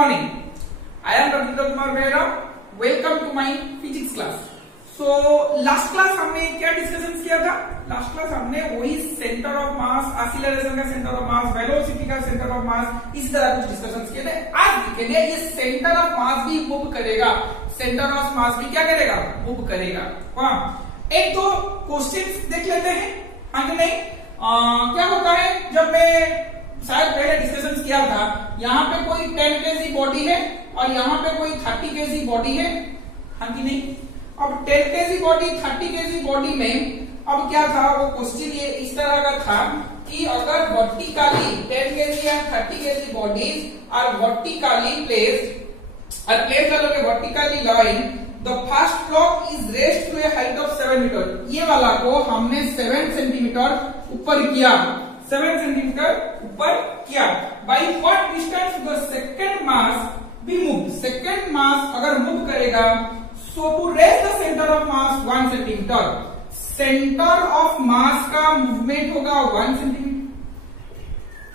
morning. I am Ravindra Kumar Behra. Welcome to my physics class. So last class हमने क्या discussion किया था? Last class हमने वही सेंटर ऑफ मास, एक्सीलरेशन का सेंटर ऑफ मास, वेलोसिटी का centre of मास, इस तरह कुछ डिस्कशन किए थे। आज देखेंगे ये सेंटर ऑफ मास भी मूव करेगा, सेंटर ऑफ मास भी क्या करेगा? मूव करेगा। हाँ, एक दो क्वेश्चंस देख लेते हैं। हाँ कि नहीं? क्या होता है जब मैं शायद पहले डिस्कशन किया था, यहाँ पे कोई 10 kg बॉडी है और यहाँ पे कोई 30 kg बॉडी है। हाँ कि नहीं? अब 10 kg बॉडी 30 kg बॉडी में अब क्या था, वो क्वेश्चन ये इस तरह का था कि अगर वर्टिकली 10 kg या 30 kg bodies are vertically placed और प्लेस करोगे vertically line, the first block is raised to a height of 7 metre. ये वाला को हमने 7 सेंटीमीटर ऊपर किया, 7 सेंटीमीटर ऊपर किया। By what distance the second mass be move. Second mass अगर मूव करेगा, so to raise the centre of mass 1 centimetre. Centre of mass का मूवमेंट होगा 1 सेंटीमीटर।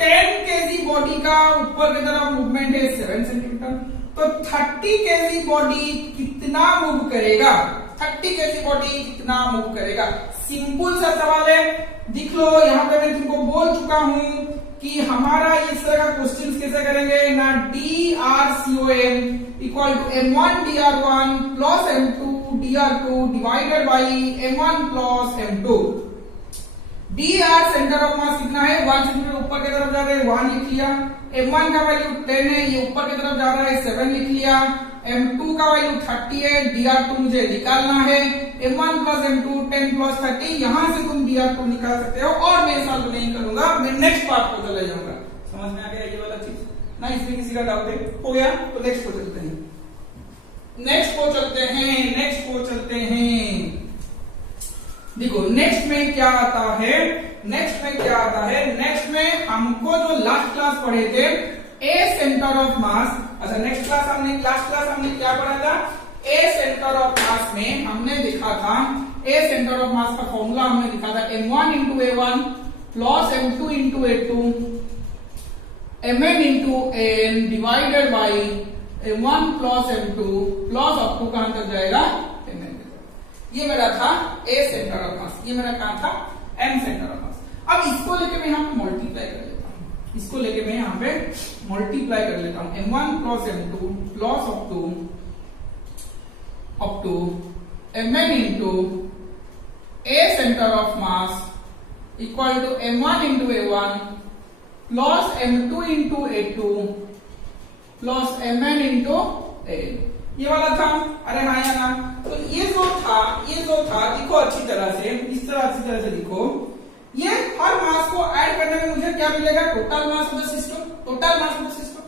10 kg बॉडी का ऊपर की तरफ मूवमेंट है 7 सेंटीमीटर। तो 30 kg बॉडी कितना मूव करेगा? 30 kg बॉडी कितना मूव करेगा? सिंपल सा सवाल है, देख लो। यहाँ पे मैं तुमको बोल चुका हूं कि हमारा इस तरह का क्वेश्चन कैसे करेंगे ना, DRCOM equal to M1 DR1 plus M2 DR2 divided by M1 plus M2। DR centre of mass कितना है? 1 सेंटीमीटर ऊपर की तरफ जा रहा है, 1 लिख लिया। M1 का वैल्यू 10 है, ये ऊपर की तरफ जा रहा है, 7 लिख लिया। M2 का वैल्यू 30 है, DR2 मुझे निकालना है। M1 प्लस M2 10 प्लस 30, यहां से तुम DR2 निकाल सकते हो। और मैं सॉल्व नहीं करूंगा, मैं नेक्स्ट पार्ट को चले जाऊंगा। समझ में आ गया ये वाला चीज ना? इसमें किसी का डाउट है? हो गया तो नेक्स्ट को चलते हैं, नेक्स्ट को चलते हैं, नेक्स्ट को चलते हैं। देखो नेक्स्ट में क्या आता है, नेक्स्ट में क्या आता है, नेक्स्ट में हमको जो लास्ट क्लास पढ़े थे ए सेंटर ऑफ मास। अच्छा, नेक्स्ट क्लास हमने लास्ट क्लास हमने क्या पढ़ा था? ए सेंटर ऑफ मास में हमने देखा था, ए सेंटर ऑफ मास का फॉर्मूला हमने देखा था M1 into A1 plus M2 into A2 Mn into An divided by M1 plus M2 plus up to कहां तक जाएगा? Mn। ये मेरा था ए सेंटर ऑफ मास, ये मेरा कहां था? M सेंटर ऑफ मास। अब इसको लेके मैं यहाँ पे मल्टीप्लाई कर लेता हूँ, इसको लेके मैं यहाँ पे मल्टीप्लाई कर लेता हूँ। M1 plus M2 plus up to Mn into A centre of mass equal to M1 into A1 plus M2 into A2 plus Mn into A। ये वाला था, अरे हाँ या ना? तो ये जो था देखो अच्छी तरह से, इस तरह अच्छी तरह से देखो, ये हर मास को ऐड करने में मुझे क्या मिलेगा? Total mass of the system, total mass of the system.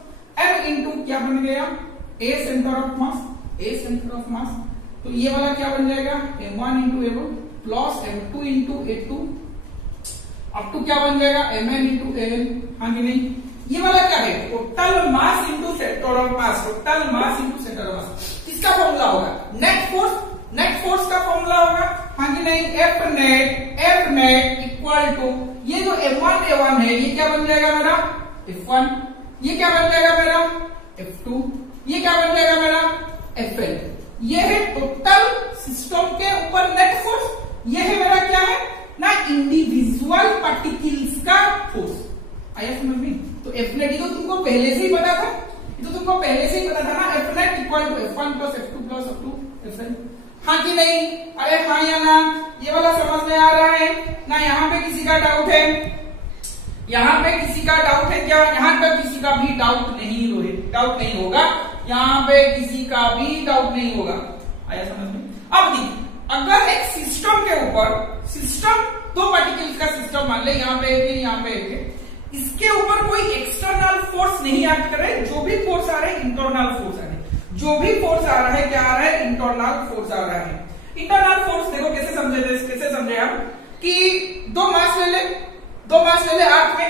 M into क्या बन गया? A centre of mass, A centre of mass. तो ये वाला क्या बन जाएगा? M1 into A1 plus M2 into A2 up to क्या बन जाएगा? Mn into An। हाँ कि नहीं? ये वाला क्या है? Total mass into centre of mass, total mass into centre of mass. किसका फॉर्मूला होगा? नेट फोर्स, नेट फोर्स का फॉर्मूला होगा। हाँ कि नहीं? F नेट इक्वल टू ये जो M1 A1 है, ये क्या बन जाएगा मेरा? F1। ये क्या बन जाएगा मेरा? F2। ये क्या बन जाएगा मेरा? Fn। ये है टोटल सिस्टम के ऊपर नेट फोर्स। ये है मेरा क्या है ना, इंडिविजुअल पार्टिकल्स का फोर्स। आया समझ में? तो F नेट ये तो तुमको पहले से ही पता था, ये तो तुमको पहले से ही पता था ना। F net equal to F1 plus F2 plus up to Fn। हाँ कि नहीं? अरे हाँ या ना? ये वाला समझ में आ रहा है ना? यहाँ पे किसी का डाउट है? यहाँ पे किसी का डाउट है क्या? यहाँ पर किसी का भी डाउट नहीं होगा, यहाँ पे किसी का भी डाउट नहीं होगा। आया समझ में? अब देखिए, अगर एक सिस्टम के ऊपर, सिस्टम दो पार्टिकल्स का सिस्टम मान ले, यहाँ पे एक है, यहाँ पे एक है, इसके ऊपर कोई एक्सटर्नल फोर्स नहीं एक्ट कर रहे, जो भी फोर्स आ रहे हैं इंटरनल फोर्स आ रहे हैं, जो भी फोर्स आ रहा है क्या आ रहा है? इंटरनल फोर्स आ रहा है। इंटरनल फोर्स देखो कैसे समझे हम कि दो मास ले ले अर्थ में,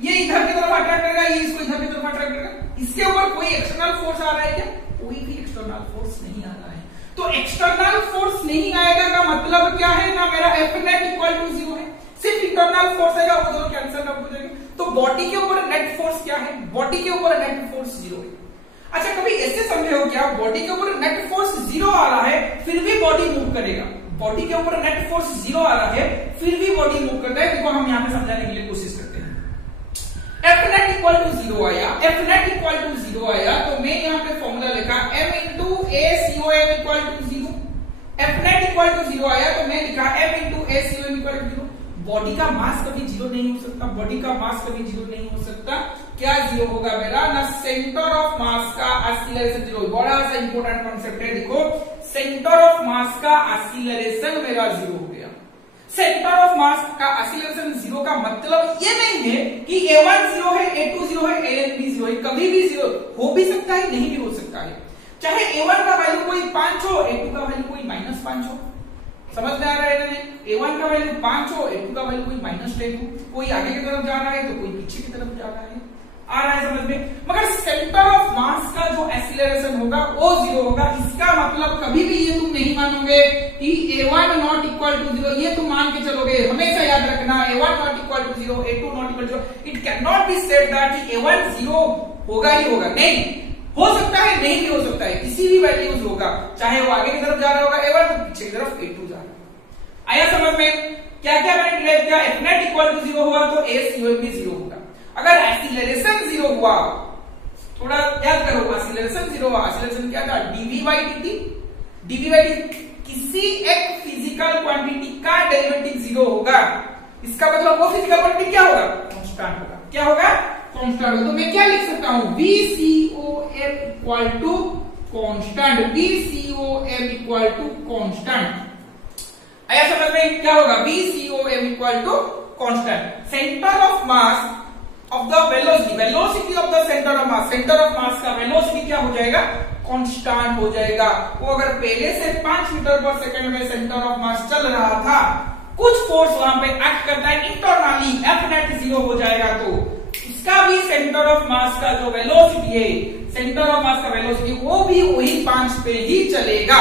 ये इधर की तरफ अट्रैक्ट करेगा, ये इसको इधर की तरफ अट्रैक्ट करेगा। इसके ऊपर कोई एक्सटर्नल फोर्स आ रहा है क्या? कोई भी एक्सटर्नल फोर्स नहीं आ रहा है। तो एक्सटर्नल फोर्स नहीं आएगा का मतलब क्या है ना, मेरा F नेट इक्वल टू 0 है। सिर्फ इंटरनल फोर्स आएगा, वो दोनों कैंसिल आउट हो जाएंगे। तो बॉडी के ऊपर नेट फोर्स क्या है? बॉडी के ऊपर नेट फोर्स 0 है। अच्छा, कभी ऐसे समझे हो क्या, बॉडी के ऊपर नेट फोर्स 0 आ रहा है फिर भी बॉडी मूव करेगा? बॉडी के ऊपर नेट फोर्स 0 आ रहा है फिर भी बॉडी मूव करता है। देखो हम यहाँ पे समझाने के लिए कोशिश करते हैं। F net इक्वल टू 0 आया, F net इक्वल टू 0 आया, तो मैं यहाँ पे फॉर्मूला लिखा m into a COM equal to 0। F net equal to 0 आया तो मैं लिखा m into a COM equal to 0। Body का मास कभी 0 नहीं हो सकता, बॉडी का मास कभी 0 नहीं हो सकता। क्या 0 होगा मेरा? ना सेंटर ऑफ मास का एक्सीलरेशन 0। बड़ा सा इंपॉर्टेंट कॉन्सेप्ट है, देखो सेंटर ऑफ मास का एक्सीलरेशन मेरा 0 हो गया। सेंटर ऑफ मास का एक्सीलरेशन 0 का मतलब ये नहीं है कि a1 0 है, a2 0 है, an भी 0 है। कभी भी 0 हो भी सकता है, नहीं भी हो सकता है। चाहे a1 का वैल्यू कोई 5 हो, a2 का वैल्यू कोई -5 हो। समझ में आ रहा है ना? a1 का वैल्यू 5 हो, a2 का वैल्यू कोई -10 हो। कोई आगे की तरफ जा रहा है तो कोई पीछे की तरफ जा रहा है। आ रहा है समझ में? मगर सेंटर ऑफ मास का जो एक्सीलरेशन होगा वो 0 होगा। इसका मतलब कभी भी ये तुम नहीं मानोगे कि a1 नॉट इक्वल टू 0, ये तुम मान के चलोगे। हमेशा याद रखना, a1 not equal to 0, a2 not equal to 0। It can not be said that कि a1 0 होगा ही होगा। नहीं, हो सकता है, नहीं भी हो सकता है, किसी भी वैल्यूज होगा। चाहे वो आगे की तरफ जा रहा होगा a1 तो पीछे की तरफ a2 जा रहा है। आया समझ में? क्या क्या मैंने डिराइव किया? F net इक्वल टू 0 हुआ तो a COM भी 0 होगा। अगर एक्सीलरेशन 0 हुआ, थोड़ा याद करो, एक्सीलरेशन 0 हुआ, एक्सीलरेशन क्या था? dv by dt। dv by dt किसी एक फिजिकल क्वांटिटी का डेरिवेटिव 0 होगा। इसका मतलब वो फिजिकल क्वांटिटी क्या होगा? कांस्टेंट होगा। क्या होगा? कांस्टेंट होगा। तो मैं क्या लिख सकता हूं? VCOM equal to constant. VCOM equal to constant. आया समझ में? क्या होगा? VCOM equal to constant. Centre of mass of the velocity, velocity of the centre of mass, centre of mass का वेलोसिटी क्या हो जाएगा? कांस्टेंट हो जाएगा। वो अगर पहले से 5 मीटर पर सेकंड में सेंटर ऑफ मास चल रहा था, कुछ फोर्स वहां पे एक्ट करता है इंटरनली, F net 0 हो जाएगा, तो इसका भी सेंटर ऑफ मास का जो वेलोसिटी है, सेंटर ऑफ मास का वेलोसिटी वो भी वही 5 पे ही चलेगा।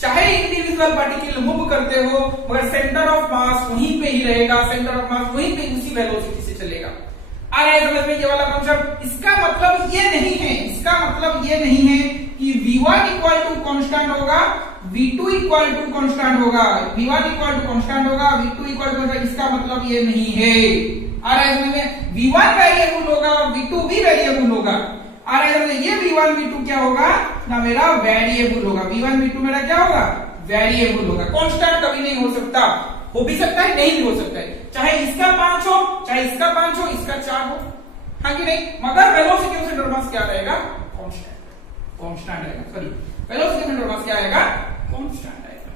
चाहे इंडिविजुअल पार्टिकल मूव करते हो मगर सेंटर ऑफ मास वहीं पे ही रहेगा, सेंटर ऑफ मास वहीं पे उसी वेलोसिटी से चलेगा। आ रहा है समझ में ये वाला कॉन्सेप्ट? इसका मतलब ये नहीं है, इसका मतलब ये नहीं है कि v1 इक्वल टू कांस्टेंट होगा, v2 इक्वल टू कांस्टेंट होगा, v1 इक्वल टू कांस्टेंट होगा, v2 इक्वल टू कांस्टेंट। इसका मतलब ये नहीं है। आ रहा है समझ में? v1 वेरिएबल होगा, v2 भी वेरिएबल होगा। आ रहा है समझ में? ये v1 v2 क्या होगा ना? मेरा वेरिएबल होगा। v1 v2 मेरा क्या होगा? वेरिएबल होगा। कांस्टेंट कभी नहीं हो सकता। हो भी सकता है, नहीं भी हो सकता है। चाहे इसका 5 हो, चाहे इसका 5 हो, इसका 4 हो, हाँ कि नहीं? मगर velocity of centre of mass क्या रहेगा? कांस्टेंट। कांस्टेंट रहेगा। Sorry, velocity of centre of mass क्या आएगा? कांस्टेंट आएगा।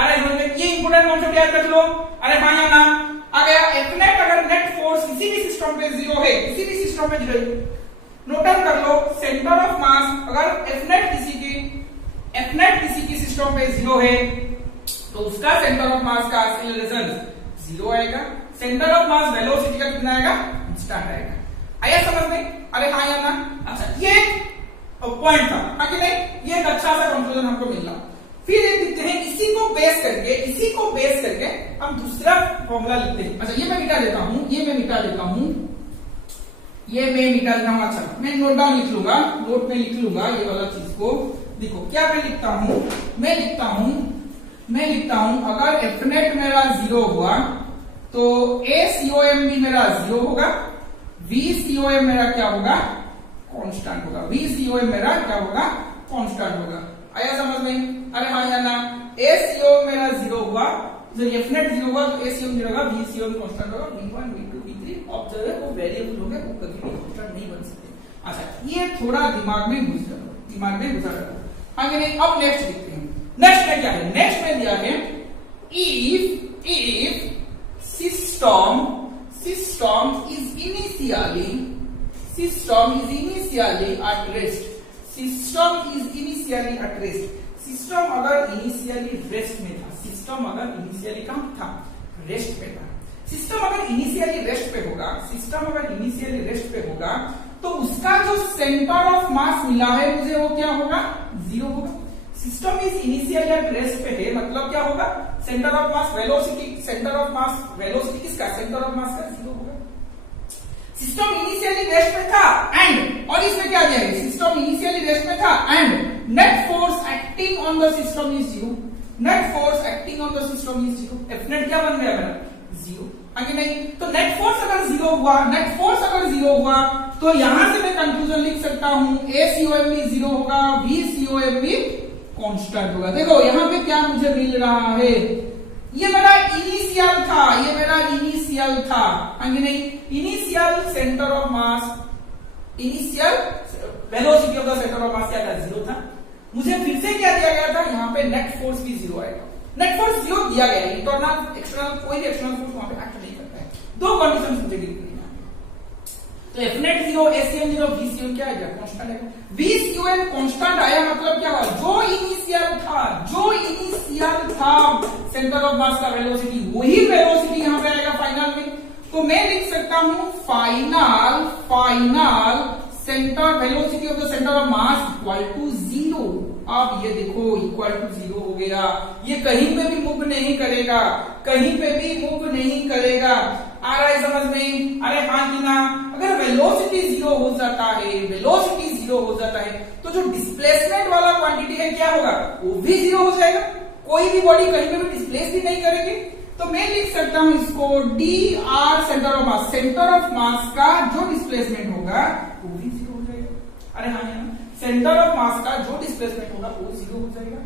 अरे समझ में? ये इंपोर्टेंट कॉन्सेप्ट याद रख लो। अरे हाँ या ना? आ गया। F net अगर नेट फोर्स किसी भी सिस्टम पे 0 है, किसी भी सिस्टम में 0 है, नोट डाउन कर लो। सेंटर ऑफ मास अगर F net किसी की सिस्टम पे 0 है तो उसका सेंटर ऑफ मास का एक्सीलरेशन 0 आएगा। सेंटर ऑफ मास वेलोसिटी का कितना आएगा? कांस्टेंट आएगा। आया समझ में? अरे हाँ या ना? अच्छा, ये पॉइंट था, हाँ कि नहीं? ये एक अच्छा सा कंक्लूजन हमको मिला। फिर एक लिखते हैं, इसी को बेस करके हम दूसरा फॉर्मूला लिखते हैं। अच्छा, ये मैं मिटा देता हूं, ये मैं मिटा देता हूं। अच्छा, मैं नोट डाउन लिख लूंगा, नोट में लिख लूंगा ये वाला चीज को। देखो क्या मैं लिखता हूं, मैं लिखता हूं अगर F net मेरा 0 हुआ तो a COM भी मेरा 0 होगा, v COM मेरा क्या होगा? कांस्टेंट होगा। v COM मेरा क्या होगा? कांस्टेंट होगा। आया समझ में? अरे हाँ या ना? a COM मेरा 0 हुआ, जब F net 0 हुआ तो a COM 0 होगा, v COM कांस्टेंट होगा, v1 v2 v3 ऑब्जर्व वो वेरिएबल होंगे, वो कभी भी कांस्टेंट नहीं बन सकते। अच्छा, ये थोड़ा दिमाग में घुसा रखो। आगे नहीं, अब नेक्स्ट लिखते हैं। नेक्स्ट में क्या है? नेक्स्ट में दिया है if system is initially at rest, system अगर इनिशियली रेस्ट में था, सिस्टम अगर इनिशियली कहां था? रेस्ट में था। सिस्टम अगर इनिशियली रेस्ट पे होगा तो उसका जो सेंटर ऑफ मास मिला है मुझे वो क्या होगा? 0 होगा। System is initially at rest पे है, मतलब क्या होगा? सेंटर ऑफ मास वेलोसिटी किसका? सेंटर ऑफ मास का 0 होगा। सिस्टम इनिशियली रेस्ट में था एंड, और इसमें क्या दिया है, सिस्टम इनिशियली रेस्ट में था and net force acting on the system is 0, net force acting on the system is 0, F net क्या बन गया मेरा 0, आगे नहीं। तो नेट फोर्स अगर 0 हुआ, नेट फोर्स अगर 0 हुआ तो यहां से मैं कंक्लूजन लिख सकता हूं ACOM भी 0 होगा, VCOM भी कांस्टेंट होगा। देखो यहां पे क्या मुझे मिल रहा है, ये मेरा इनिशियल था, ये मेरा इनिशियल था, आगे नहीं, initial centre of mass, initial velocity of the centre of mass क्या था 0 था। मुझे फिर से क्या दिया गया था, यहाँ पे नेट फोर्स भी 0 आएगा, नेट फोर्स 0 दिया गया है, इंटरनल एक्सटर्नल कोई भी एक्सटर्नल फोर्स वहां पे एक्ट नहीं करता है। दो कंडीशन मुझे गिवन है, तो एफ नेट 0, ACM 0, VCOM क्या आएगा कांस्टेंट है। VCOM कांस्टेंट आया मतलब क्या हुआ, जो इनिशियल था सेंटर ऑफ मास का वेलोसिटी, वही वेलोसिटी यहां पे आएगा फाइनल में। तो मैं लिख सकता हूं final centre velocity of the centre of mass equal to 0। अब ये देखो इक्वल टू 0 हो गया, ये कहीं पे भी मूव नहीं करेगा, कहीं पे भी मूव नहीं करेगा। आ रहा है समझ में, अरे हाँ कि ना। अगर वेलोसिटी 0 हो जाता है, वेलोसिटी 0 हो जाता है तो जो डिस्प्लेसमेंट वाला क्वांटिटी है क्या होगा, वो भी 0 हो जाएगा, कोई भी बॉडी कहीं पे भी डिस्प्लेस भी नहीं करेगी। तो मैं लिख सकता हूं इसको dr centre of mass, centre of mass का जो डिस्प्लेसमेंट होगा वो भी 0 हो जाएगा। अरे हाँ यार, सेंटर ऑफ मास का जो डिस्प्लेसमेंट होगा वो 0 हो जाएगा।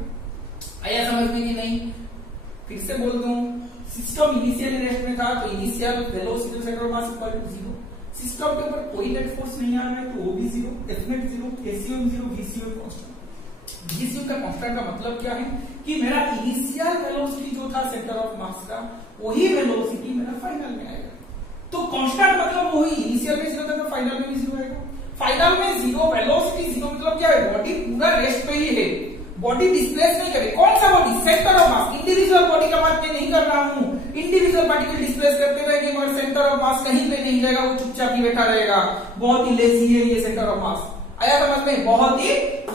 आया समझ में कि नहीं, फिर से बोल दूं, सिस्टम इनिशियल रेस्ट में था तो initial velocity centre of mass equal to 0, system के ऊपर कोई नेट फोर्स नहीं आ रहा है तो वो भी 0, F net 0, ACM 0, VCOM constant. VCOM का कांस्टेंट का मतलब क्या है कि मेरा इनिशियल वेलोसिटी जो था सेंटर ऑफ मास का, वही वेलोसिटी मेरा फाइनल में आएगा। तो कांस्टेंट मतलब वही, इनिशियल में 0 था तो फाइनल में भी 0 आएगा। फाइनल में 0, वेलोसिटी 0 मतलब क्या है, बॉडी पूरा रेस्ट पे ही है, बॉडी डिस्प्लेस नहीं करे। कौन सा body, centre of mass, individual body का बात मैं नहीं कर रहा हूं। इंडिविजुअल पार्टिकल डिस्प्लेस करते रहेंगे मगर सेंटर ऑफ मास कहीं पे नहीं जाएगा, वो चुपचाप ही बैठा रहेगा। बहुत ही लेजी है ये सेंटर ऑफ मास, आया समझ में, बहुत ही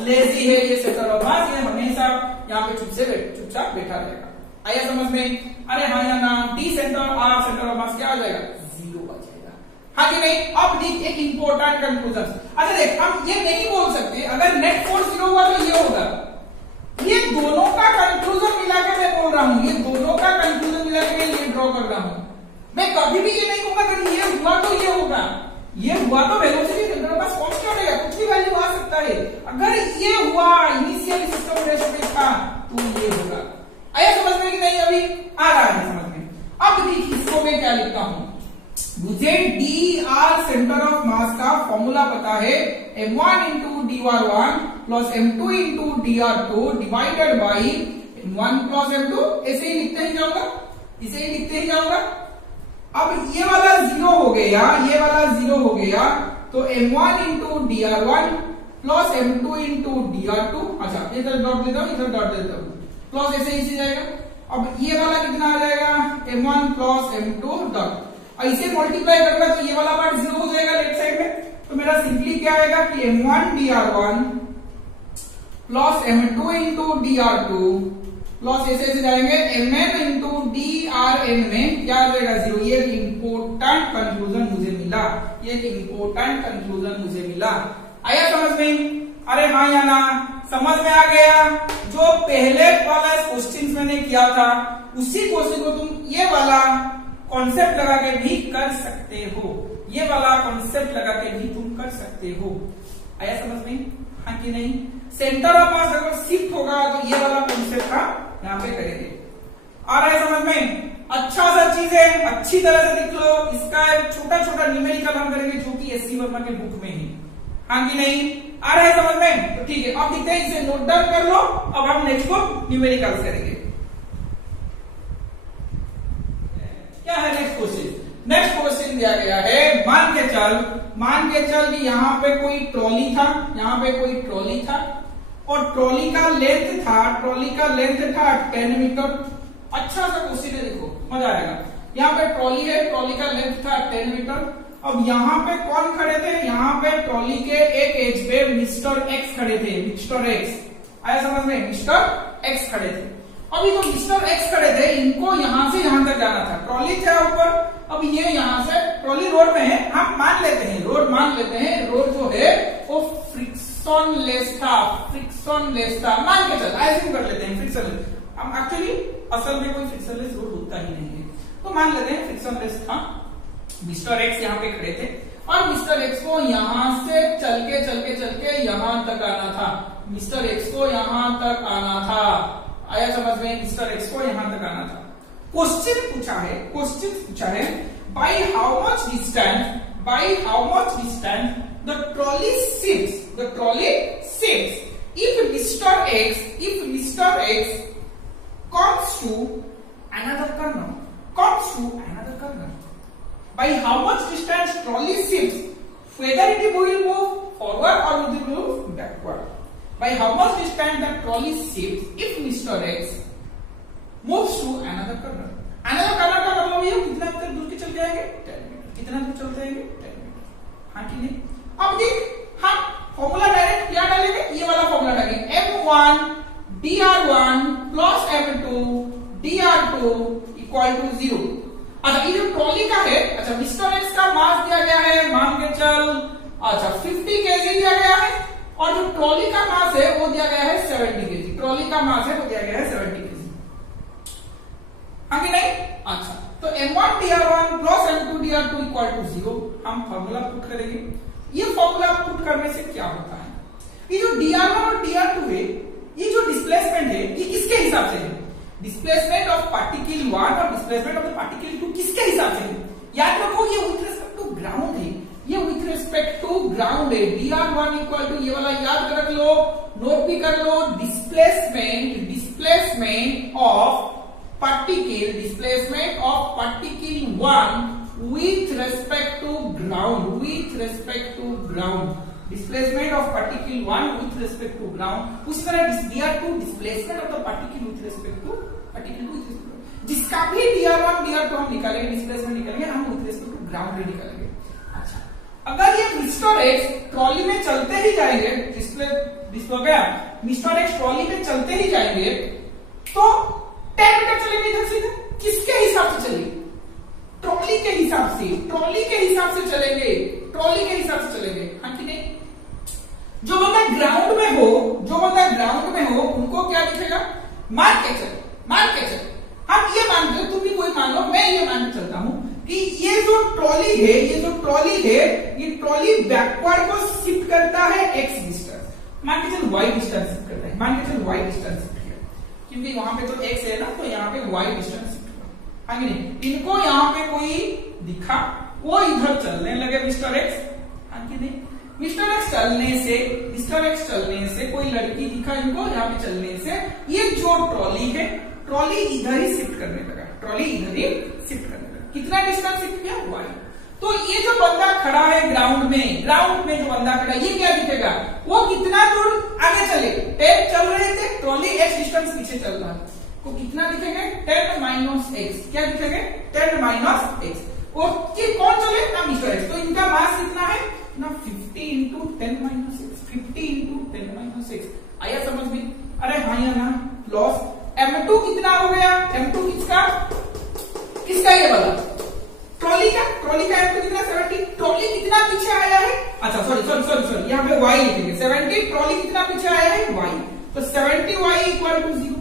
लेजी है ये सेंटर ऑफ मास, ये हमेशा यहाँ पे चुपचाप बैठा रहेगा। आया समझ में, अरे हाँ या ना, d centre r centre of mass क्या आ जाएगा 0 आ जाएगा, हाँ कि नहीं। अब देख एक इंपॉर्टेंट कंक्लूजन, अच्छा देख हम ये नहीं बोल सकते अगर नेट फोर्स 0 हुआ तो ये होगा, ये दोनों का कंक्लूजन मिला के मैं बोल रहा हूं, ये दोनों का कंक्लूजन मिला के मैं ये ड्रॉ कर रहा हूं। मैं कभी भी ये नहीं कहूंगा अगर ये हुआ तो ये होगा, ये हुआ तो velocity centre of mass constant रहेगा, कुछ भी वैल्यू आ सकता है। अगर ये हुआ इनिशियल सिस्टम रेस्ट में था तो ये होगा। आया समझ में कि नहीं, अभी आ रहा है समझ में। अब देखिए इसको मैं क्या लिखता हूं, मुझे dr सेंटर ऑफ मास का फॉर्मूला पता है, m1 into dr1 plus m2 into dr2 divided by m1 plus m2, ऐसे ही लिखते ही जाऊंगा, इसे ही लिखते ही जाऊंगा। अब ये वाला 0 हो गया, ये वाला 0 हो गया, तो m1 into dr1 plus m2 into dr2, अच्छा इधर डॉट देता हूं, इधर डॉट देता हूं, प्लस ऐसे ही जाएगा। अब ये वाला कितना आ जाएगा, m1 प्लस m2 डॉट, इसे मल्टीप्लाई करूंगा तो ये वाला पार्ट 0 हो जाएगा लेफ्ट साइड में। तो मेरा सिंपली क्या आएगा कि m1 dr1 plus m2 into dr2 plus ऐसे जाएंगे mn इंटू drn में क्या आ जाएगा 0। ये इंपोर्टेंट कंक्लूजन मुझे मिला, ये इंपोर्टेंट कंक्लूजन मुझे मिला। आया समझ में, अरे हाँ या ना, समझ में आ गया। जो पहले वाला क्वेश्चन मैंने किया था उसी क्वेश्चन को तुम ये वाला कॉन्सेप्ट लगा के भी कर सकते हो, ये वाला कॉन्सेप्ट लगा के भी तुम कर सकते हो। आया समझ में, हाँ कि नहीं। सेंटर ऑफ मास अगर शिफ्ट होगा तो ये वाला कॉन्सेप्ट का यहाँ पे करेंगे। आ रहा है समझ में, अच्छा सा चीज है, अच्छी तरह से लिख लो। इसका छोटा छोटा न्यूमेरिकल हम करेंगे जो कि एससी वर्मा के बुक में है, हाँ कि नहीं। आ रहा है समझ में, तो ठीक है। अब देखते हैं, इसे नोट डाउन कर लो। अब हम नेक्स्ट को न्यूमेरिकल करेंगे। क्या है नेक्स्ट क्वेश्चन, नेक्स्ट क्वेश्चन दिया गया है, मान के चल कि यहाँ पे कोई ट्रॉली था, यहाँ पे कोई ट्रॉली था और ट्रॉली का लेंथ था 10 मीटर। अच्छा सा क्वेश्चन है, देखो मजा आएगा। यहाँ पे ट्रॉली है, ट्रॉली का लेंथ था 10 मीटर। अब यहाँ पे कौन खड़े थे, यहाँ पे ट्रॉली के एक एज पे मिस्टर एक्स खड़े थे, मिस्टर एक्स। आया समझ में, मिस्टर एक्स खड़े थे। अभी जो मिस्टर एक्स खड़े थे, इनको यहां से यहां तक जाना था, ट्रॉली था ऊपर। अब ये यहां से ट्रॉली रोड में है, हम मान लेते हैं रोड जो है वो फ्रिक्शनलेस था, मान के चल ऐसे कर लेते हैं फ्रिक्शनलेस। हम एक्चुअली असल में कोई फ्रिक्शनलेस रोड होता ही नहीं है, तो मान लेते हैं फ्रिक्शनलेस था। मिस्टर एक्स यहाँ पे खड़े थे और मिस्टर एक्स को यहां से चल के यहां तक आना था, मिस्टर एक्स को यहां तक आना था। आया समझ में? मिस्टर एक्स को यहां तक आना था। क्वेश्चन पूछा है by how much distance the trolley shifts if Mr. X comes to another corner, by how much distance trolley shifts, whether it will move forward or it will move backward. By how much distance the trolley shifts if Mr. X moves to another corner. का मतलब ये कितना metre दूर के चल जाएंगे? 10 metre. कितना दूर चलते हैं? 10 मीटर। हाँ कि नहीं? अब देख हम फॉर्मूला डायरेक्ट क्या डालेंगे? ये वाला फॉर्मूला डालेंगे M1 dr1 plus M2 dr2 equal to 0। अच्छा ये जो ट्रॉली का है, अच्छा मिस्टर एक्स का मास दिया गया है, मान के चल अच्छा 50 केजी दिया गया है, और जो ट्रॉली का मास है वो दिया गया है 70 केजी। ट्रॉली का मास है वो दिया गया है 70 केजी। आगे नहीं? अच्छा तो M1 dr1 plus M2 dr2 equal to 0 हम फॉर्मूला पुट करेंगे। ये फॉर्मूला पुट करने से क्या होता है? ये जो dr1 और dr2 है, ये जो डिस्प्लेसमेंट है ये किसके हिसाब से है? डिस्प्लेसमेंट ऑफ पार्टिकल 1 और डिस्प्लेसमेंट ऑफ द पार्टिकल 2 किसके हिसाब से है? याद रखो ये विथ रिस्पेक्ट टू ग्राउंड है, ये विथ रिस्पेक्ट टू ग्राउंड है। dr1 इक्वल टू ये वाला याद रख लो, नोट भी कर लो, displacement of particle 1 with respect to ground, displacement of particle 1 with respect to ground। उसी तरह dr2 displacement of the particle with respect to particle 2 जिसका भी dr1 dr2 हम निकालेंगे, डिस्प्लेसमेंट निकालेंगे, हम with respect to ground निकालेंगे। अच्छा अगर ये मिस्टर एक्स ट्रॉली में चलते ही जाएंगे, डिस्प्ले हो गया, मिस्टर एक्स ट्रॉली में चलते ही जाएंगे तो 10 मीटर चलेंगे इधर से। किसके हिसाब से चलेंगे? ट्रॉली के हिसाब से चलेंगे। हाँ कि नहीं? जो बंदा ग्राउंड में हो उनको क्या दिखेगा? मान के चल हम ये मानते हो, तुम भी कोई मान लो, मैं ये मान के चलता हूं कि ये जो ट्रॉली है ये ट्रॉली बैकवर्ड को शिफ्ट करता है x डिस्टेंस, मान के चल y डिस्टेंस शिफ्ट करता है, मान के चल y डिस्टेंस शिफ्ट किया, क्योंकि वहां पे तो x है ना, तो यहाँ पे y डिस्टेंस शिफ्ट हुआ। हाँ नहीं? इनको यहाँ पे कोई दिखा, वो इधर चलने लगे मिस्टर एक्स। हाँ कि नहीं? मिस्टर एक्स चलने से कोई लड़की दिखा इनको, यहाँ पे चलने से ये जो ट्रॉली है, ट्रॉली इधर ही शिफ्ट करने लगा, कितना डिस्टेंस शिफ्ट किया? y। तो ये जो बंदा खड़ा है ग्राउंड में जो बंदा खड़ा है, ये क्या दिखेगा? वो कितना दूर आगे चले? 10 चल रहे थे, ट्रॉली x डिस्टेंस पीछे चल रहा है, तो कितना दिखेंगे? 10 माइनस x। क्या दिखेंगे? 10 माइनस x। और कि कौन चले? ना मिस्टर एक्स। तो इनका मास कितना है ना? 50 into 10 minus x, 50 into 10 minus x. आया समझ में? अरे हाँ या ना? प्लस M2 कितना हो गया? M2 किसका ये वाला ट्रॉली का M2 कितना? 70। ट्रॉली कितना पीछे आया है? अच्छा सॉरी यहाँ पे y लिखेंगे 70। ट्रॉली कितना पीछे आया है? y। तो 70y इक्वल टू 0।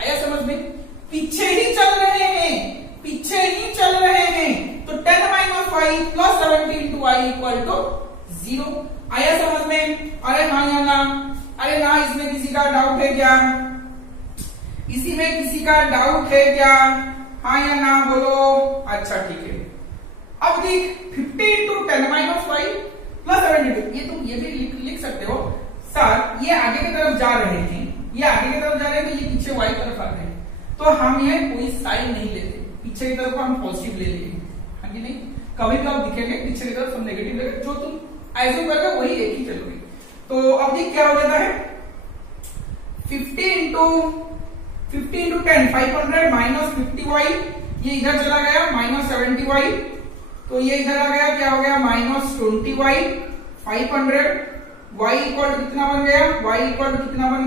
आया समझ में? पीछे ही चल रहे हैं, तो 10 minus y plus 70 into y equal to 0। आया समझ में? अरे हाँ या ना? अरे ना, इसमें किसी का डाउट है क्या? हाँ या ना बोलो? अच्छा ठीक है। अब देख 50 इंटू 10 माइनस y प्लस 72, ये तुम ये भी लिख सकते हो सर, ये आगे की तरफ जा रहे हैं, तो ये पीछे y तरफ आ रहे हैं, तो हम ये कोई साइन नहीं लेते, पीछे की तरफ हम पॉजिटिव ले लेंगे। हाँ कि नहीं? कभी भी आप दिखेंगे पीछे की तरफ हम नेगेटिव लेंगे, जो तुम ऐसे करके वही एक ही चलोगे। तो अब देख क्या हो जाता है? 50 इंटू 10 500 माइनस 50y, ये इधर चला गया माइनस 70y, तो ये इधर आ गया, क्या हो गया? Minus 20y 500। y equal to कितना बन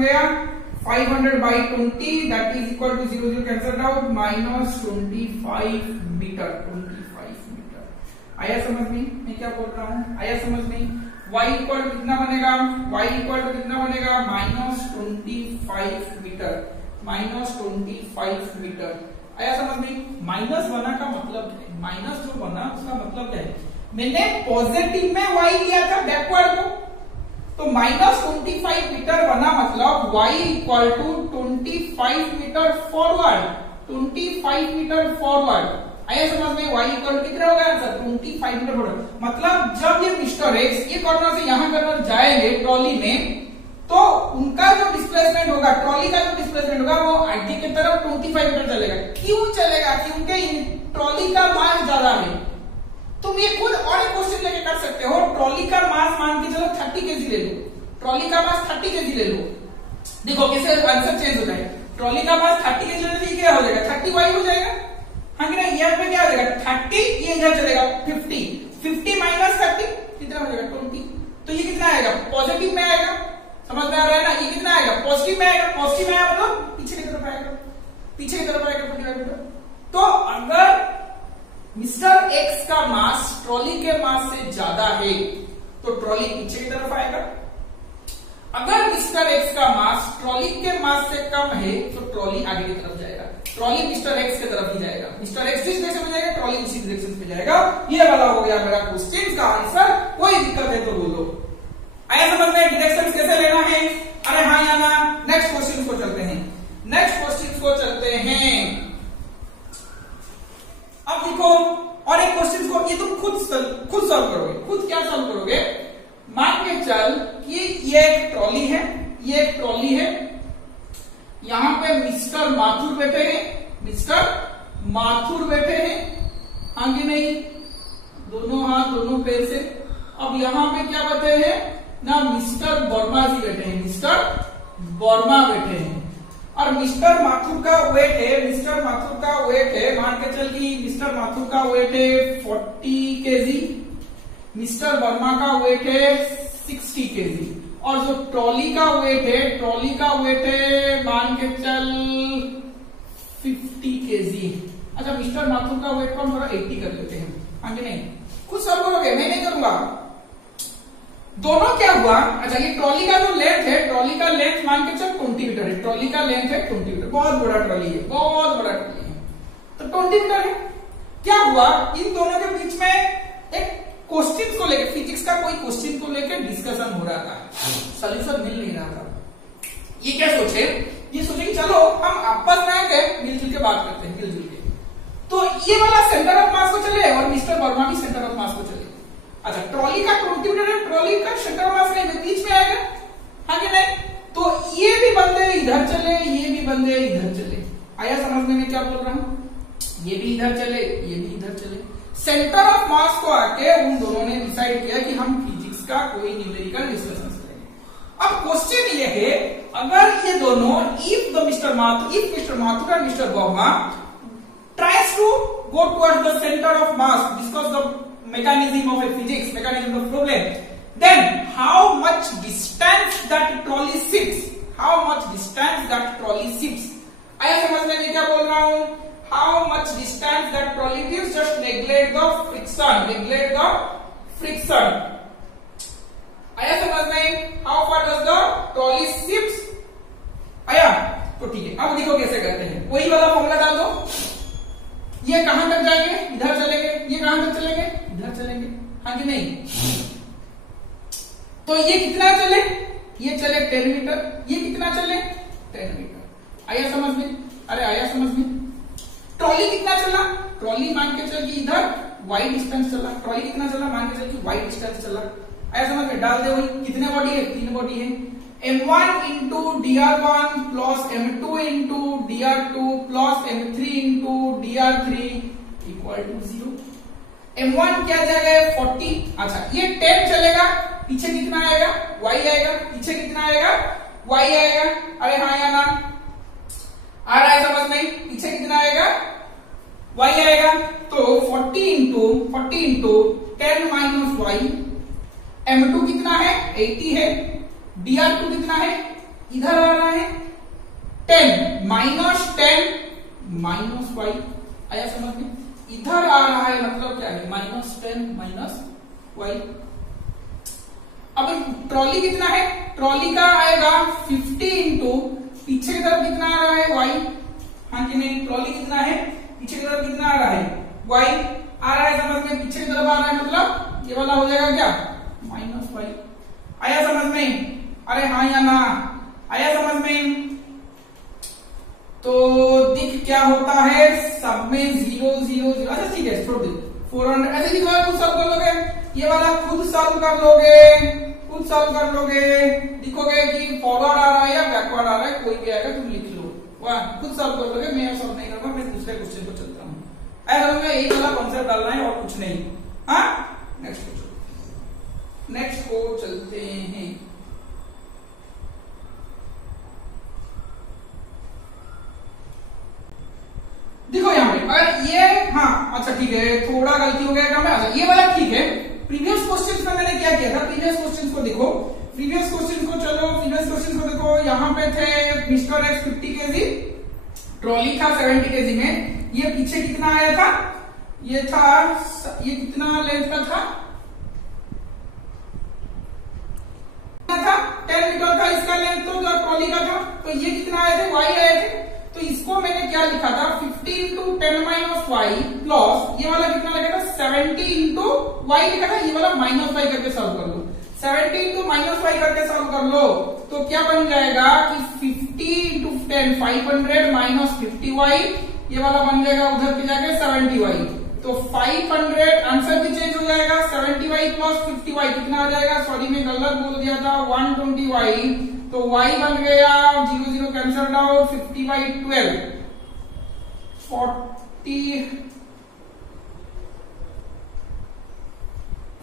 गया? 500 by 20 that is equal to 0 0 cancelled out, minus 25 metre. आया समझ में मैं क्या बोल रहा हूँ? आया समझ में? y इक्वल कितना बनेगा? y इक्वल कितना बनेगा? -25 मीटर, -25 मीटर। आया समझ में? माइनस बना का मतलब, माइनस जो बना उसका मतलब क्या है? मैंने पॉजिटिव में y लिया था बैकवर्ड को, तो -25 मीटर बना मतलब y equal to 25 metre forward, 25 metre forward. आया समझ में? y इक्वल कितना होगा आंसर? 25 metre forward. मतलब जब ये मिस्टर एक्स ये कॉर्नर से यहाँ कॉर्नर जाएंगे ट्रॉली में, तो उनका जो डिस्प्लेसमेंट होगा, ट्रॉली का जो डिस्प्लेसमेंट होगा वो आगे की तरफ 25 मीटर चलेगा। क्यों चलेगा? क्योंकि ट्रॉली का मास ज्यादा है। तुम ये खुद और एक क्वेश्चन लेके कर सकते हो, ट्रॉली का मास मान के चलो 30 केजी ले लो, ट्रॉली का मास 30 केजी ले लो। देखो कैसे आंसर चेंज होता है। ट्रॉली का मास 30 केजी लेने से क्या हो जाएगा? 30y हो जाएगा, हाँ कि नहीं? यहाँ पे क्या हो जाएगा? 30, ये इधर चलेगा 50, 50 माइनस 30 कितना हो जाएगा? 20। तो ये कितना आएगा? पॉजिटिव में आएगा। समझ में आ रहा है ना? ये कितना आएगा? पॉजिटिव में आएगा। पॉजिटिव में आया मतलब पीछे की तरफ आएगा, पीछे की तरफ आएगा 25 मीटर। तो अगर मिस्टर एक्स का मास ट्रॉली के मास से ज्यादा है तो ट्रॉली पीछे की तरफ आएगा। अगर मिस्टर एक्स का मास ट्रॉली के मास से कम है तो ट्रॉली आगे की तरफ जाएगा, ट्रॉली मिस्टर एक्स की तरफ ही जाएगा। मिस्टर एक्स जिस डायरेक्शन में जाएगा ट्रॉली उसी डायरेक्शन में जाएगा। ये वाला हो गया मेरा क्वेश्चन का आंसर। कोई दिक्कत है तो बोलो। आया समझ में? डायरेक्शन कैसे लेना है? अरे हाँ या ना? नेक्स्ट क्वेश्चन को चलते हैं, नेक्स्ट क्वेश्चन को चलते हैं। अब देखो और एक क्वेश्चन को ये तुम खुद सॉल्व करोगे। खुद क्या सॉल्व करोगे? मान के चल कि ये एक ट्रॉली है, ये एक ट्रॉली है, यहां पे मिस्टर माथुर बैठे हैं, मिस्टर माथुर बैठे हैं, हाँ कि नहीं? दोनों हाथ दोनों पैर से। अब यहां पे क्या बैठे हैं ना? मिस्टर वर्मा जी बैठे हैं, मिस्टर वर्मा बैठे हैं। और मिस्टर माथुर का वेट है, मिस्टर माथुर का वेट है, मान के चल कि मिस्टर माथुर का वेट है 40 केजी, मिस्टर वर्मा का वेट है 60 केजी, और जो ट्रॉली का वेट है, ट्रॉली का वेट है मान के चल 50 केजी। अच्छा मिस्टर माथुर का वेट को हम थोड़ा 80 कर लेते हैं, हाँ कि नहीं? खुद सॉल्व करोगे, मैं नहीं करूंगा। दोनों क्या हुआ? अच्छा ये ट्रॉली का जो लेंथ है, ट्रॉली का लेंथ मान के चल 20 मीटर है, ट्रॉली का लेंथ है 20 मीटर, बहुत बड़ा ट्रॉली है, बहुत बड़ा ट्रॉली है, तो 20 मीटर है। क्या हुआ? इन दोनों के बीच में एक क्वेश्चन को लेकर, फिजिक्स का कोई क्वेश्चन को लेकर डिस्कशन हो रहा था, सोल्यूशन मिल नहीं रहा था। ये क्या सोचे? ये सोचे कि चलो हम आपस में आके मिलजुल के बात करते हैं, मिलजुल के। तो ये वाला सेंटर ऑफ मास को चले और मिस्टर वर्मा भी सेंटर ऑफ मास को चले। अच्छा ट्रॉली का 20 मीटर है, ट्रॉली का सेंटर ऑफ मास नहीं बीच में आएगा, हाँ कि नहीं? तो ये भी बंदे इधर चले, ये भी बंदे इधर चले। आया समझ में मैं क्या बोल रहा हूं? ये भी इधर चले, ये भी इधर चले। सेंटर ऑफ मास को आके उन दोनों ने डिसाइड किया कि हम फिजिक्स का कोई न्यूमेरिकल डिस्कशन करेंगे। अब क्वेश्चन ये है, अगर ये दोनों if mister Mathur and mister Verma tries to go towards the center of mass, discuss the mechanism of a physics, mechanism of problem, then how much distance that trolley sits, how much distance that trolley sits। आया समझ में मैं क्या बोल रहा हूं? How much distance that trolley gives, just neglect the friction, neglect the friction। आया समझ में? How far does the trolley sits? आया? तो ठीक है, अब देखो कैसे करते हैं। वही वाला फॉर्मूला डाल दो। ये कहां तक जाएंगे? इधर चलेंगे। ये कहां तक चलेंगे? इधर चलेंगे, हाँ कि नहीं? तो ये कितना चले? ये चले 10 मीटर, ये कितना चले? 10 मीटर। आया समझ में? अरे आया समझ में? ट्रॉली कितना चला? ट्रॉली मान के चल कि इधर y डिस्टेंस चला, ट्रॉली कितना चला? मान के चल कि y डिस्टेंस चला। आया समझ में? डाल दे वही। कितने बॉडी है? 3 बॉडी है। m1 into dr1 plus m2 into dr2 plus m3 into dr3 equal to 0। m1 क्या जाएगा? 40। अच्छा ये 10 चलेगा, पीछे कितना आएगा? y आएगा। पीछे कितना आएगा? y आएगा। अरे हाँ या ना? आ रहा है समझ में? पीछे कितना आएगा? y आएगा। तो 40 इंटू 10 माइनस y, m2 कितना है? 80 है। dr2 कितना है? इधर आ रहा है 10 माइनस y। आया समझ में? इधर आ रहा है मतलब क्या है, -10 माइनस y। अब ट्रॉली कितना है, ट्रॉली का आएगा 50 इंटू पीछे की तरफ कितना आ रहा है y, हाँ कि नहीं, ट्रॉली कितना है, पीछे की तरफ कितना आ रहा है y आ रहा है, समझ में, पीछे की तरफ आ रहा है मतलब ये वाला हो जाएगा क्या, -y। आया समझ में, अरे हाँ या ना, आया समझ में। तो दिख क्या होता है, सब में 0 0 0। अच्छा ठीक है, छोड़ दे, 400 ऐसे लिखो, खुद सॉल्व कर लोगे, ये वाला खुद सॉल्व कर लोगे, खुद सॉल्व कर लोगे, लिखोगे कि फॉरवर्ड आ रहा है या बैकवर्ड आ रहा है, कोई भी आएगा तुम लिख लो, वाह खुद सॉल्व कर लोगे, मैं सॉल्व नहीं करूंगा, मैं दूसरे क्वेश्चन को चलता हूँ। ऐसा में यही वाला कॉन्सेप्ट डालना है और कुछ नहीं। हाँ नेक्स्ट को चलते हैं। देखो यहाँ पे अगर ये, हाँ अच्छा ठीक है, थोड़ा गलती हो गया काम है, अच्छा ये वाला ठीक है। प्रीवियस क्वेश्चन में मैंने क्या किया था, प्रीवियस क्वेश्चन को देखो, प्रीवियस क्वेश्चन को चलो, प्रीवियस क्वेश्चन को देखो, यहाँ पे थे मिस्टर एक्स 50 केजी, ट्रॉली था 70 केजी में, ये पीछे कितना आया था, ये था, ये कितना लेंथ का था 10 मीटर का इसका लेंथ, तो ट्रॉली का था, तो ये कितना आए थे, y आए थे। तो इसको मैंने क्या लिखा था, 50 इंटू 10 माइनस वाई प्लस ये वाला कितना लगेगा 70 इंटू वाई लिखा था, ये वाला -y करके सॉल्व कर लो, 70 इंटू -y करके सॉल्व कर लो, तो क्या बन जाएगा कि 50 इंटू 10 500 माइनस 50y, ये वाला बन जाएगा उधर पे जाके 70y, तो 500 आंसर भी चेंज हो जाएगा, 70y प्लस 50y कितना आ जाएगा, सॉरी मैं गलत बोल दिया था, 120y, तो y बन गया 0 0 कैंसल आउट, 50/12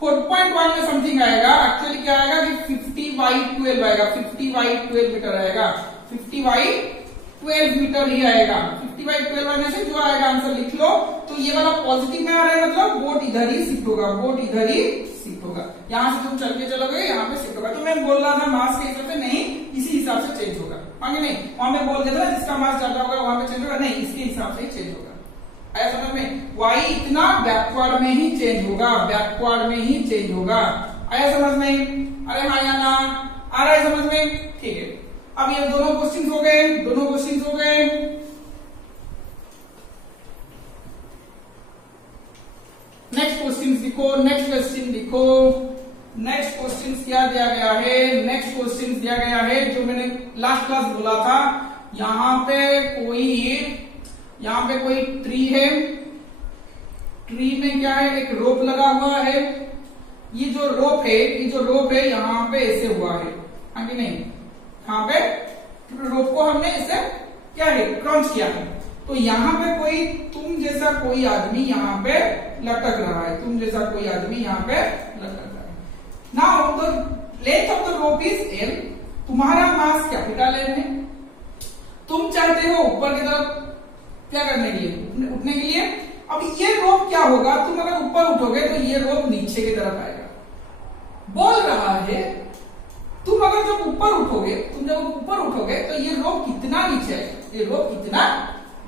4.1 में समथिंग आएगा, एक्चुअली क्या आएगा कि 50/12 आएगा, 50/12 मीटर आएगा, 50/12 मीटर ही आएगा, 50/12 आने से जो आएगा आंसर लिख लो। तो ये वाला पॉजिटिव में आ रहा है मतलब बोर्ड इधर ही शिफ्ट होगा, बोर्ड इधर ही शिफ्ट होगा, यहां से तुम चल के चलोगे यहाँ पे शिफ्ट होगा। तो मैं बोल रहा था मास के हिसाब से नहीं, इसी हिसाब से चेंज होगा, आगे नहीं, वहां पे बोल देता जिसका मास ज्यादा होगा वहां पे चेंज होगा, नहीं इसके हिसाब से ही चेंज होगा। आया समझ में, y इतना बैकवर्ड में ही चेंज होगा, बैकवर्ड में ही चेंज होगा। आया समझ में, अरे हाँ या ना, आ रहा है समझ में, ठीक है। अब ये दोनों क्वेश्चन हो गए, दोनों क्वेश्चन हो गए। नेक्स्ट क्वेश्चन लिखो, नेक्स्ट क्वेश्चन लिखो, नेक्स्ट क्वेश्चन क्या दिया गया है, नेक्स्ट क्वेश्चन दिया गया है जो मैंने लास्ट क्लास बोला था, यहाँ पे कोई ट्री है, ट्री में क्या है, एक रोप लगा हुआ है, ये जो रोप है यहाँ पे ऐसे हुआ है, हाँ कि नहीं, यहाँ पे रोप को हमने ऐसे क्या है क्रॉच किया है, तो यहाँ पे कोई तुम जैसा कोई आदमी यहाँ पे लटक रहा है, तुम जैसा कोई आदमी यहाँ पे लटक रहा है। Now the length of the rope is L, तुम्हारा मास कैपिटल M है, तुम चाहते हो ऊपर की तरफ क्या करने के लिए, उठने के लिए। अब ये रोप क्या होगा, तुम अगर ऊपर उठोगे तो ये रोप नीचे की तरफ आएगा, बोल रहा है तुम अगर जब ऊपर उठोगे, तो ये रोप कितना नीचे आएगा, ये रोप कितना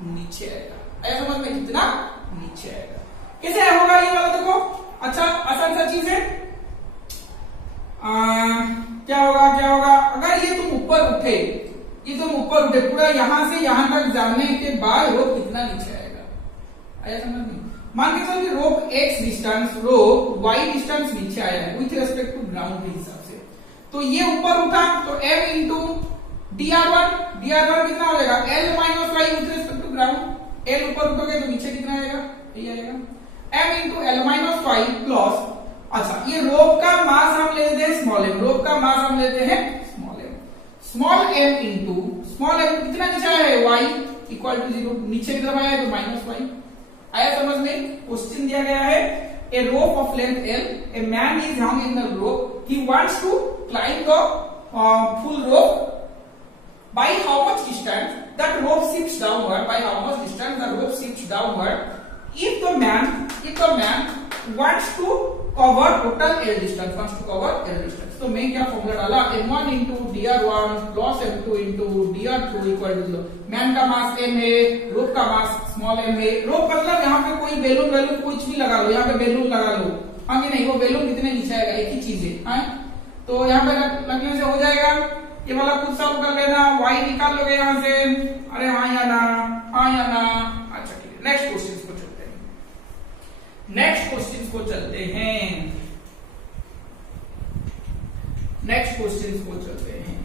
नीचे आएगा। ऐसा समझ में, कितना नीचे आएगा, कैसे होगा ये वाला देखो, अच्छा आसान सा चीज है। क्या होगा अगर ये तुम ऊपर उठे, पूरा यहां से यहां तक जाने के बाद रोप कितना नीचे आएगा। आया समझ में, मान के चलिए रोप x डिस्टेंस, रोप y डिस्टेंस नीचे आया है विथ रेस्पेक्ट टू ग्राउंड के हिसाब से, तो ये ऊपर उठा तो m इंटू dr1 कितना हो जाएगा L minus y with respect to ground, L ऊपर उठोगे तो नीचे कितना आएगा, ये आएगा m into L minus y plus, अच्छा ये रोप का मास हम लेते हैं स्मॉल m, रोप का मास हम लेते हैं small m into small m कितना नीचे आया है y इक्वल टू 0, नीचे की तरफ आया है तो -y। आया समझ में, क्वेश्चन दिया गया है a rope of length L, a man is hung in the rope, he wants to climb the full rope, by how much distance that rope shifts downward, by how much distance the rope shifts downward if the man wants to cover total air distance, wants to cover air distance. तो मैं क्या formula डाला, m1 into dr1 plus m2 into dr2 equal to 0. Man का mass m है, रोप का mass small m है. रोप मतलब यहाँ पे कोई बैलून वैलून कुछ भी लगा लो, यहाँ पे बैलून लगा लो, हाँ कि नहीं, वो बैलून कितने नीचे आएगा, एक ही चीज है. तो यहाँ पे लगने से हो जाएगा. ये वाला खुद सॉल्व कर लेना, y निकाल लोगे यहाँ से. अरे हाँ या ना, हाँ या ना. अच्छा ठीक है, नेक्स्ट क्वेश्चन को चलते हैं. नेक्स्ट क्वेश्चन को चलते हैं. नेक्स्ट क्वेश्चन को चलते हैं.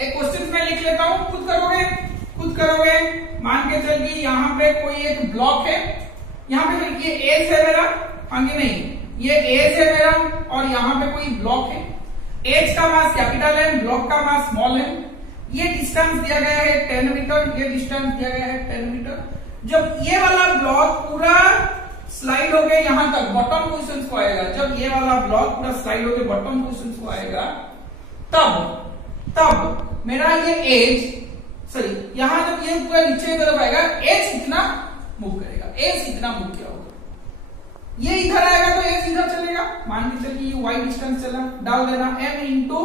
एक क्वेश्चन मैं लिख लेता हूं, खुद करोगे, खुद करोगे. मान के चल कि यहाँ पे कोई एक ब्लॉक है, यहाँ पे ये एज है मेरा, हाँ कि नहीं, ये एज है मेरा और यहाँ पे कोई ब्लॉक है. एज का मास कैपिटल है, ब्लॉक का मास स्मॉल है. ये डिस्टेंस दिया गया है 10 मीटर, ये डिस्टेंस दिया गया है 10 मीटर. जब ये वाला ब्लॉक पूरा स्लाइड हो गया यहाँ तक, बॉटम पोजीशन को आएगा, जब ये वाला ब्लॉक पूरा स्लाइड हो गया बॉटम पोजीशन को आएगा, तब मेरा ये एज, सॉरी यहां जब ये पूरा नीचे की तरफ आएगा, एज कितना मूव करेगा, एज कितना मूव किया होगा. ये इधर आएगा तो एज इधर चलेगा. मान के चलिए y डिस्टेंस चला, डाल देना m इंटू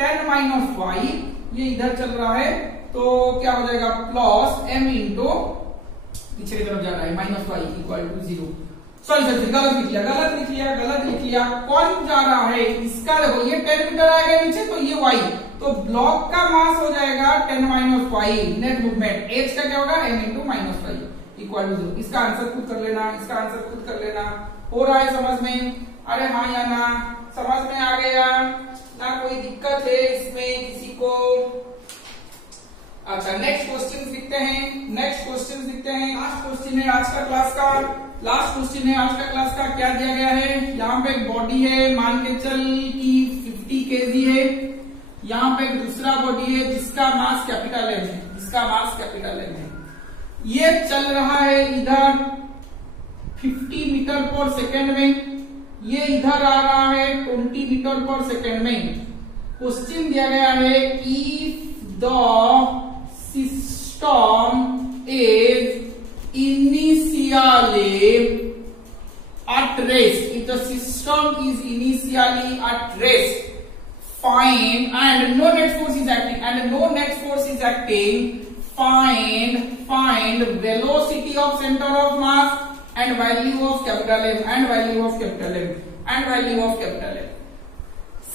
10 माइनस y, ये इधर चल रहा है तो क्या हो जाएगा, प्लस m इंटू पीछे की तरफ जा रहा है minus y equal to 0. Sorry गलत लिख लिया, गलत लिख लिया, गलत लिख लिया. कौन जा रहा है इसका, देखो ये 10 मीटर आएगा नीचे तो ये y, तो ब्लॉक का मास हो जाएगा 10 minus y, net movement. Edge का क्या होगा, m into minus y equal to 0. इसका आंसर खुद कर लेना, इसका आंसर खुद कर लेना. हो रहा है समझ में, अरे हाँ या ना, समझ में आ गया ना, कोई दिक्कत है इसमें किसी को. अच्छा नेक्स्ट क्वेश्चन लिखते हैं, नेक्स्ट क्वेश्चन लिखते हैं. लास्ट क्वेश्चन है आज का क्लास का, लास्ट क्वेश्चन है आज का क्लास का. क्या दिया गया है, यहाँ पे एक बॉडी है, मान के चल की 50 kg है. यहाँ पे एक दूसरा बॉडी है जिसका मास कैपिटल M है, जिसका मास कैपिटल M है. ये चल रहा है इधर 50 मीटर पर सेकेंड में, ये इधर आ रहा है 20 मीटर पर सेकेंड में. क्वेश्चन दिया गया है if the system is initially at rest, if the system is initially at rest, find and no net force is acting, and no net force is acting, find velocity of center of mass and value of capital M, and value of capital M, and value of capital M.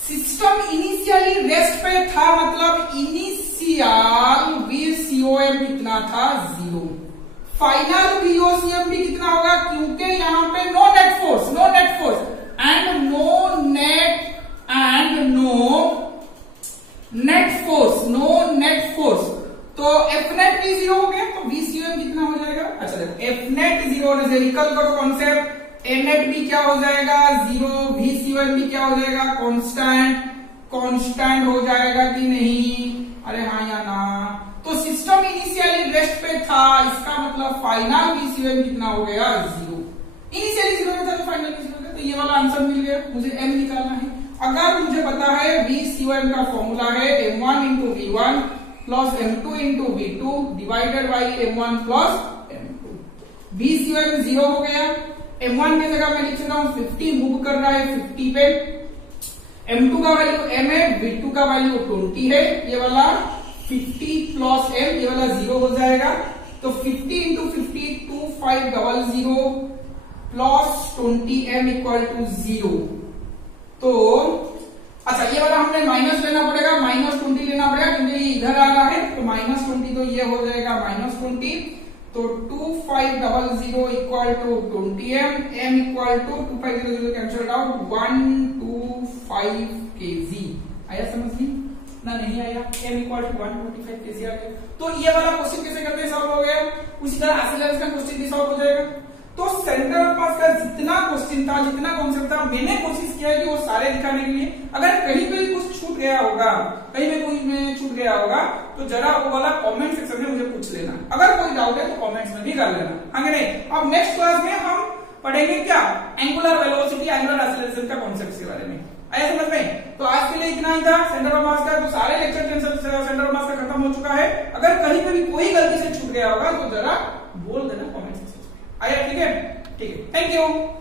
System initially rest पे था, मतलब initial VCOM कितना था, 0. Final VOCM भी कितना होगा, क्योंकि यहाँ पे no net force, no net force and no net force, no net force. तो F net भी 0 हो गया, तो VCOM कितना हो जाएगा. अच्छा देखो F net 0 होने से रिकल करो कॉन्सेप्ट, A net भी क्या हो जाएगा 0, VCOM भी क्या हो जाएगा कांस्टेंट हो जाएगा कि नहीं, अरे हाँ या ना. तो सिस्टम इनिशियली रेस्ट पे था, इसका मतलब फाइनल VCOM कितना हो गया 0. इनिशियली 0 में था तो फाइनल VCOM, तो ये वाला आंसर मिल गया. मुझे M निकालना है. अगर मुझे पता है VCOM का फॉर्मूला है M1 into V1 plus M2 into V2 divided by M1 plus M2. VCOM 0 हो गया. M1 की जगह मैं लिख सकता हूँ 50 मूव कर रहा है 50 पे. M2 का वैल्यू M है, V2 का वैल्यू 20 है. ये वाला 50 प्लस M, ये वाला 0 हो जाएगा. तो 50 into 50 2500 plus 20M equal to 0. तो अच्छा ये वाला हमने माइनस लेना पड़ेगा, -20 लेना पड़ेगा क्योंकि ये इधर आ रहा है. तो -20 तो ये हो जाएगा -20. तो 2500 equal to 20M, M equal to 2500 cancel out 125 kg. आया समझ में ना, नहीं आया. M इक्वल टू 125 kg आ गया. तो ये वाला क्वेश्चन कैसे करते हैं, सॉल्व हो गया. उसी तरह एक्सीलरेशन का क्वेश्चन भी सॉल्व हो जाएगा. तो सेंटर ऑफ मास का जितना क्वेश्चन था, जितना कॉन्सेप्ट था, मैंने कोशिश किया है कि वो सारे दिखाने के लिए. अगर कहीं पे कुछ छूट गया होगा, कहीं पे कोई में छूट गया होगा, तो जरा वो वाला कमेंट सेक्शन में मुझे पूछ लेना. अगर कोई डाउट है तो कमेंट्स में भी कर लेना, आगे नहीं. अब नेक्स्ट क्लास में हम पढ़ेंगे क्या, एंगुलर वेलोसिटी, एंगुलर एक्सीलरेशन का कॉन्सेप्ट के बारे में. आया समझ में. तो आज के लिए इतना ही था सेंटर ऑफ मास का. तो सारे लेक्चर सेंटर ऑफ मास का खत्म हो चुका है. अगर कहीं पे भी कोई गलती से छूट गया होगा तो जरा बोल देना कमेंट्स आया? ठीक है, ठीक है, थैंक यू।